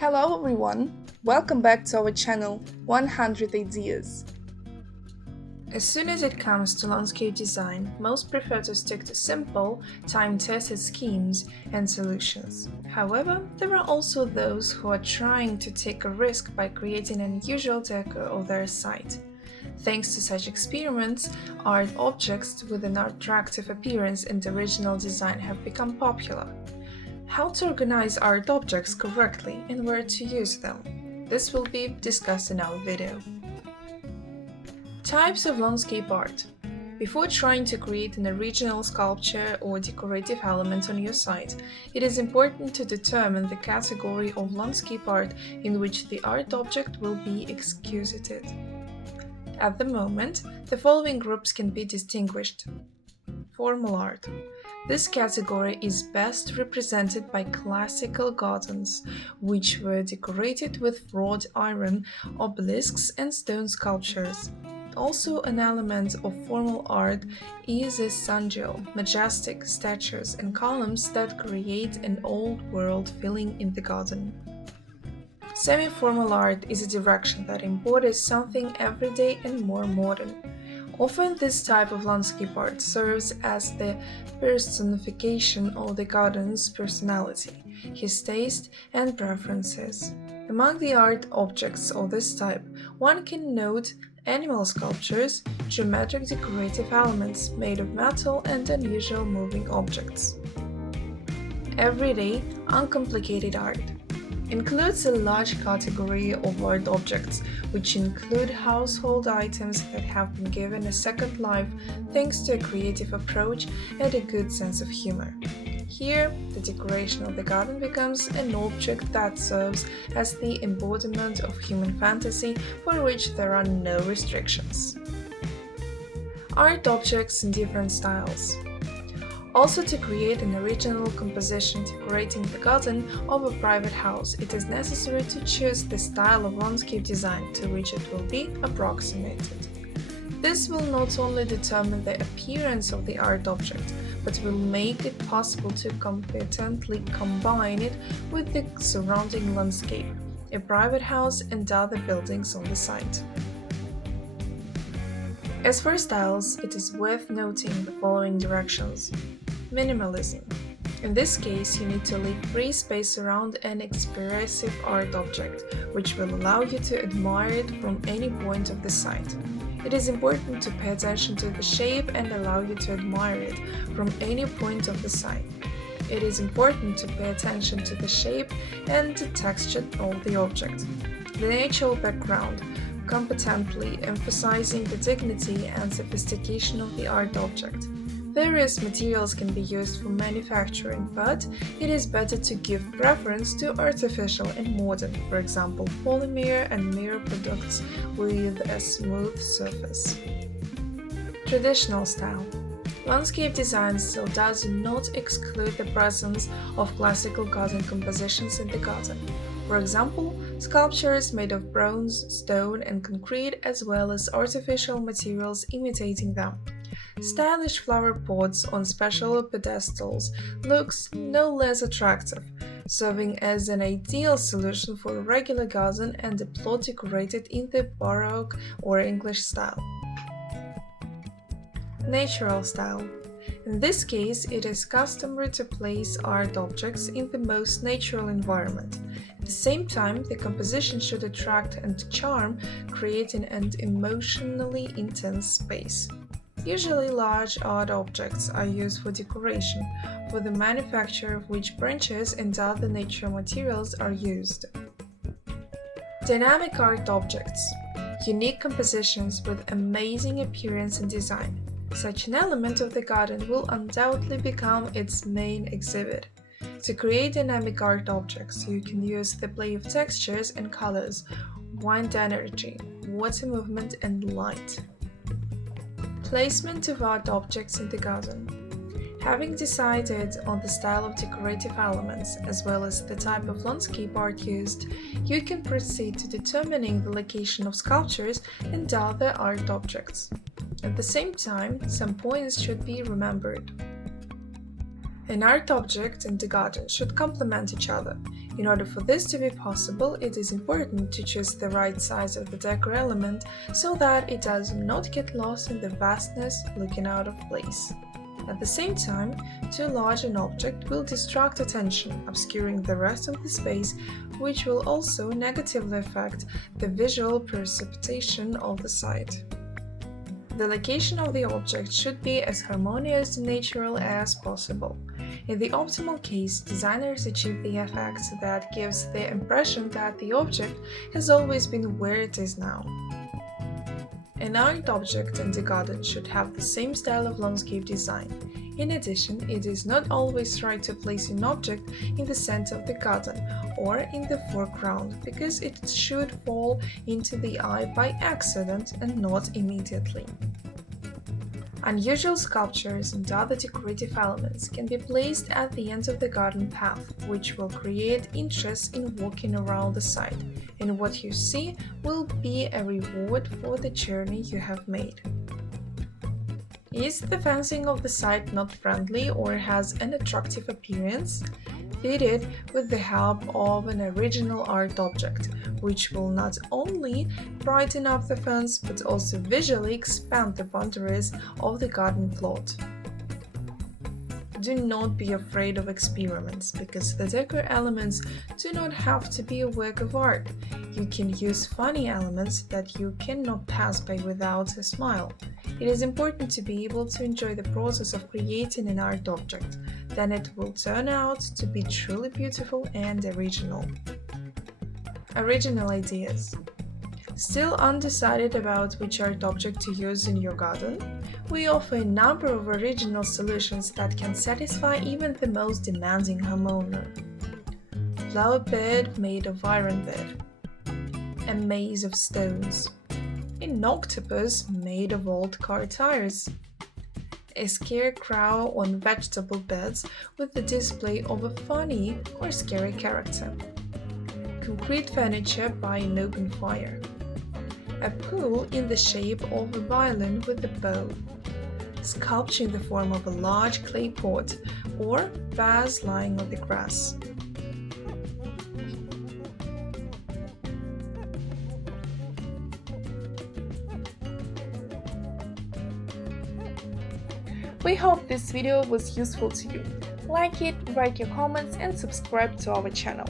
Hello everyone, welcome back to our channel 100 Ideas. As soon as it comes to landscape design, most prefer to stick to simple, time-tested schemes and solutions. However, there are also those who are trying to take a risk by creating unusual decor of their site. Thanks to such experiments, art objects with an attractive appearance and original design have become popular. How to organize art objects correctly and where to use them. This will be discussed in our video. Types of landscape art. Before trying to create an original sculpture or decorative element on your site, it is important to determine the category of landscape art in which the art object will be executed. At the moment, the following groups can be distinguished. Formal art. This category is best represented by classical gardens, which were decorated with wrought iron, obelisks, and stone sculptures. Also an element of formal art is a sundial, majestic statues and columns that create an old-world feeling in the garden. Semi-formal art is a direction that embodies something everyday and more modern. Often this type of landscape art serves as the personification of the garden's personality, his taste and preferences. Among the art objects of this type, one can note animal sculptures, geometric decorative elements made of metal and unusual moving objects. Everyday, uncomplicated art includes a large category of art objects, which include household items that have been given a second life thanks to a creative approach and a good sense of humor. Here, the decoration of the garden becomes an object that serves as the embodiment of human fantasy for which there are no restrictions. Art objects in different styles. Also, to create an original composition decorating the garden of a private house, it is necessary to choose the style of landscape design to which it will be approximated. This will not only determine the appearance of the art object, but will make it possible to competently combine it with the surrounding landscape, a private house and other buildings on the site. As for styles, it is worth noting the following directions. Minimalism. In this case, you need to leave free space around an expressive art object, which will allow you to admire it from any point of the site. It is important to pay attention to the shape and allow you to admire it from any point of the site. It is important to pay attention to the shape and the texture of the object. The natural background, competently emphasizing the dignity and sophistication of the art object. Various materials can be used for manufacturing, but it is better to give preference to artificial and modern, for example, polymer and mirror products with a smooth surface. Traditional style. Landscape design still does not exclude the presence of classical garden compositions in the garden. For example, sculptures made of bronze, stone, and concrete, as well as artificial materials imitating them. Stylish flower pots on special pedestals looks no less attractive, serving as an ideal solution for a regular garden and a plot decorated in the Baroque or English style. Natural style. In this case, it is customary to place art objects in the most natural environment. At the same time, the composition should attract and charm, creating an emotionally intense space. Usually large art objects are used for decoration, for the manufacture of which branches and other natural materials are used. Dynamic art objects. Unique compositions with amazing appearance and design. Such an element of the garden will undoubtedly become its main exhibit. To create dynamic art objects, you can use the play of textures and colors, wind energy, water movement, and light. Placement of art objects in the garden. Having decided on the style of decorative elements as well as the type of landscape art used, you can proceed to determining the location of sculptures and other art objects. At the same time, some points should be remembered. An art object and the garden should complement each other. In order for this to be possible, it is important to choose the right size of the decor element so that it does not get lost in the vastness, looking out of place. At the same time, too large an object will distract attention, obscuring the rest of the space, which will also negatively affect the visual perception of the site. The location of the object should be as harmonious and natural as possible. In the optimal case, designers achieve the effect that gives the impression that the object has always been where it is now. An art object in the garden should have the same style of landscape design. In addition, it is not always right to place an object in the center of the garden or in the foreground because it should fall into the eye by accident and not immediately. Unusual sculptures and other decorative elements can be placed at the end of the garden path, which will create interest in walking around the site, and what you see will be a reward for the journey you have made. Is the fencing of the site not friendly or has an attractive appearance? Fit it with the help of an original art object, which will not only brighten up the fence but also visually expand the boundaries of the garden plot. Do not be afraid of experiments, because the decor elements do not have to be a work of art. You can use funny elements that you cannot pass by without a smile. It is important to be able to enjoy the process of creating an art object. Then it will turn out to be truly beautiful and original. Original ideas. Still undecided about which art object to use in your garden? We offer a number of original solutions that can satisfy even the most demanding homeowner. Flower bed made of iron bed. A maze of stones. An octopus made of old car tires. A scarecrow on vegetable beds with the display of a funny or scary character. Concrete furniture by an open fire. A pool in the shape of a violin with a bow. Sculpture in the form of a large clay pot or vase lying on the grass. We hope this video was useful to you. Like it, write your comments and subscribe to our channel.